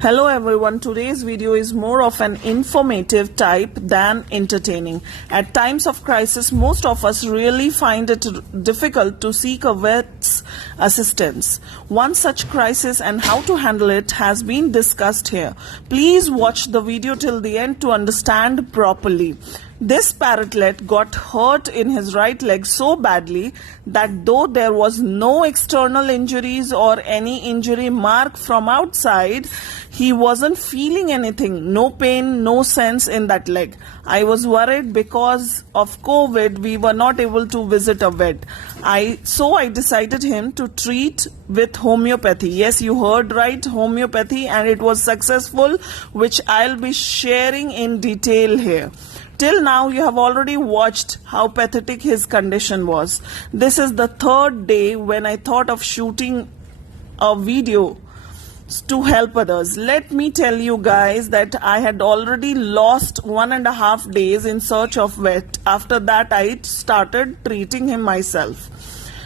Hello everyone, today's video is more of an informative type than entertaining. At times of crisis, most of us really find it difficult to seek a vet's assistance. One such crisis and how to handle it has been discussed here. Please watch the video till the end to understand properly. This parrotlet got hurt in his right leg so badly that though there was no external injuries or any injury mark from outside, he wasn't feeling anything, no pain, no sense in that leg. I was worried because of COVID, we were not able to visit a vet. So I decided him to treat with homeopathy. Yes, you heard right, homeopathy, and it was successful, which I'll be sharing in detail here. Till now, you have already watched how pathetic his condition was. This is the third day when I thought of shooting a video to help others. Let me tell you guys that I had already lost 1.5 days in search of vet. After that, I started treating him myself.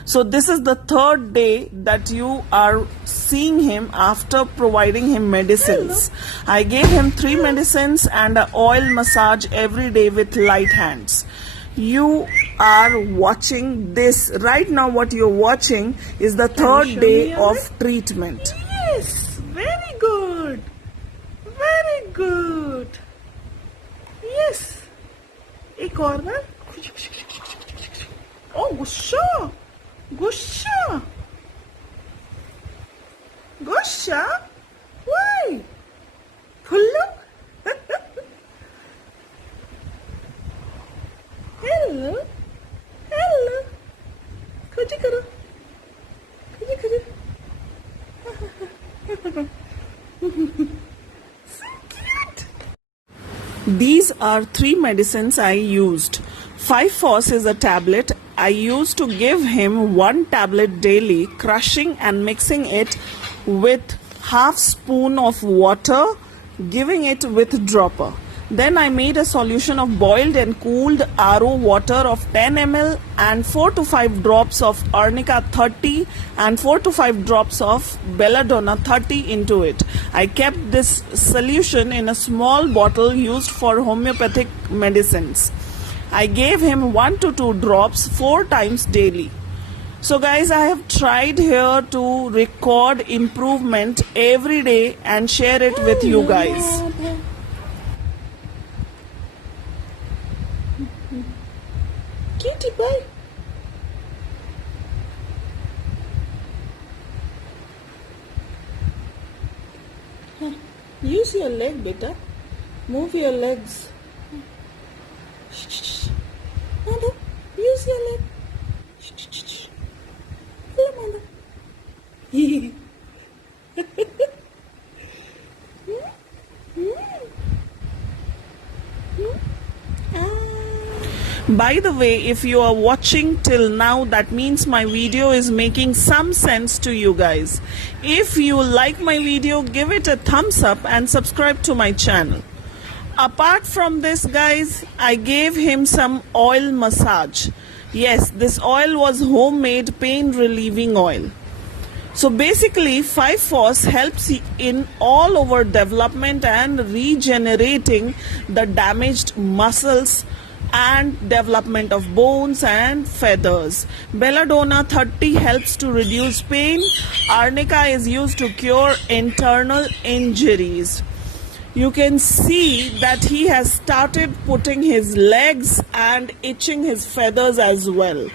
So this is the third day that you are seeing him after providing him medicines. I gave him 3 medicines and an oil massage every day with light hands. You are watching this. Right now what you're watching is the third day of treatment. Yes, very good. Very good. Yes. एक और बार. Oh, गुस्सा. Gusha! Gusha? Why? Kullu? Hello? Hello? Kuji karo? Kuji karo? So cute! These are 3 medicines I used. 5-Phos is a tablet. I used to give him 1 tablet daily, crushing and mixing it with half spoon of water, giving it with dropper. Then I made a solution of boiled and cooled RO water of 10 ml and 4 to 5 drops of Arnica 30 and 4 to 5 drops of Belladonna 30 into it. I kept this solution in a small bottle used for homeopathic medicines. I gave him 1 to 2 drops 4 times daily. So guys, I have tried here to record improvement every day and share it with you guys. Kitty boy. Use your leg, beta. Move your legs. Mother, use your leg. Hello, mother. By the way, if you are watching till now, that means my video is making some sense to you guys. If you like my video, give it a thumbs up and subscribe to my channel. Apart from this, guys, I gave him some oil massage. Yes, this oil was homemade pain relieving oil. So basically, 5-Phos helps in all over development and regenerating the damaged muscles and development of bones and feathers. Belladonna 30 helps to reduce pain. Arnica is used to cure internal injuries. You can see that he has started putting his legs and itching his feathers as well.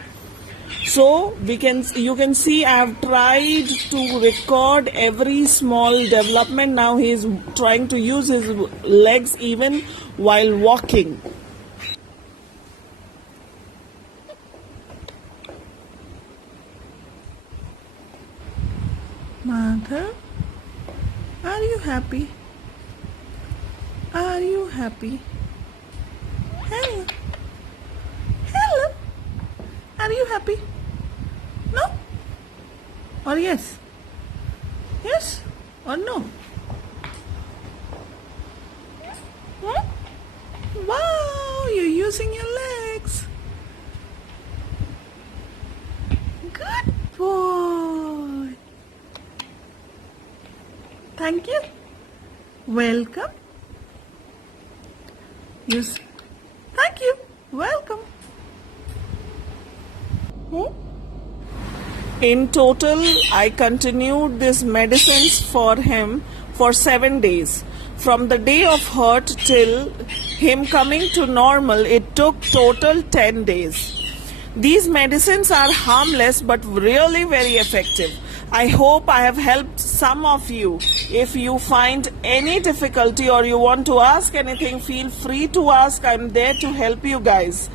So you can see I have tried to record every small development. Now he is trying to use his legs even while walking. Mother, are you happy? Are you happy? Hello. Hello. Are you happy? No? Or yes? Yes or no? Huh? Wow, you're using your legs. Good boy. Thank you. Welcome. Yes. Thank you. Welcome. In total, I continued these medicines for him for 7 days. From the day of hurt till him coming to normal, it took total 10 days. These medicines are harmless but really very effective. I hope I have helped some of you. If you find any difficulty or you want to ask anything, feel free to ask. I'm there to help you guys.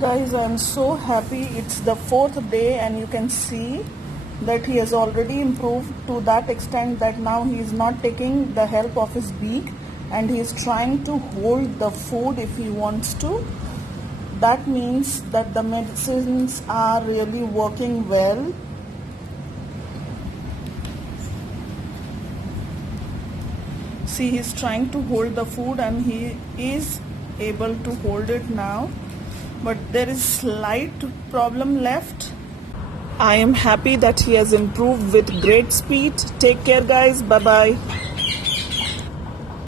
Guys, I'm so happy. It's the 4th day and you can see that he has already improved to that extent that now he is not taking the help of his beak and he is trying to hold the food if he wants to. That means that the medicines are really working well. See, he's trying to hold the food and he is able to hold it now. But there is slight problem left. I am happy that he has improved with great speed. Take care guys. Bye bye.